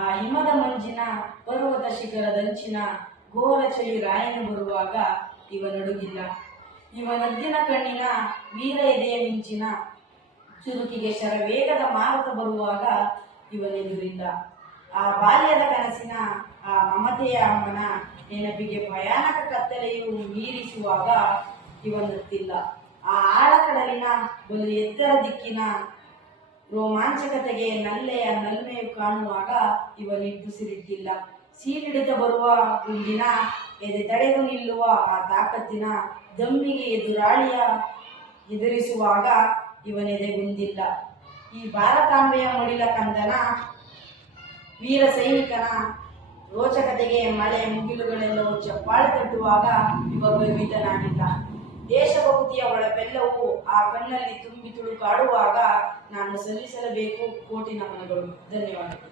ಆ ಹಿಮದ ಮಂಜಿನ ಪರ್ವತ ಶಿಖರದಂಚಿನ ಘೋರ ಚಳಿ ರಾಯನು ಬರುವಾಗ ಇವನಡುಗಿಲ್ಲ. ಇವನದ್ದಿನ ಕಣ್ಣಿನ ವೀರ ಎದೆಯ ಮಿಂಚಿನ ಚುರುಕಿಗೆ ಶರವೇಗದ ಮಾರುತ ಬರುವಾಗ ಇವನೆದುರಿಲ್ಲ. ಆ ಬಾಲ್ಯದ ಕನಸಿನ ಆ ಮಮತೆಯ ಅಮ್ಮನ ನೆನಪಿಗೆ ಭಯಾನಕ ಕತ್ತಲೆಯು ಮೀರಿಸುವಾಗ ಇವನತ್ತಿಲ್ಲ. ಆ ಆಳಕಡಲಿನ ಬಲು ಎತ್ತರ ದಿಕ್ಕಿನ ರೋಮಾಂಚಕತೆಗೆ ನಲ್ಲೆಯ ನಲ್ಮೆಯು ಕಾಣುವಾಗ ಇವನಿಟ್ಟುಸಿರಿಟ್ಟಿಲ್ಲ. ಸೀಳಿಡಿತ ಬರುವ ಗುಂಡಿನ ಎದೆ ತಡೆದು ನಿಲ್ಲುವ ಆ ತಾಕತ್ತಿನ ದಮ್ಮಿಗೆ ಎದುರಾಳಿಯ ಎದುರಿಸುವಾಗ ಇವನೆದೆಗುಂದಿಲ್ಲ. ಈ ಭಾರತಾಂಬೆಯ ಮಡಿಲ ಕಂದನ ವೀರ ಸೈನಿಕನ ರೋಚಕತೆಗೆ ಮಳೆ ಮುಗಿಲುಗಳೆಲ್ಲವೂ ಚಪ್ಪಾಳೆ ತಟ್ಟುವಾಗ ಇವ ಗರ್ವಿತನಾಗಿಲ್ಲ. ದೇಶಭಕ್ತಿಯ ಒಳಪೆಲ್ಲವೂ ಆ ಕಣ್ಣಲ್ಲಿ ತುಂಬಿ ತುಳುಕಾಡುವಾಗ ನಾನು ಸಲ್ಲಿಸಲೇಬೇಕು ಕೋಟಿ ನಮನಗಳು. ಧನ್ಯವಾದಗಳು.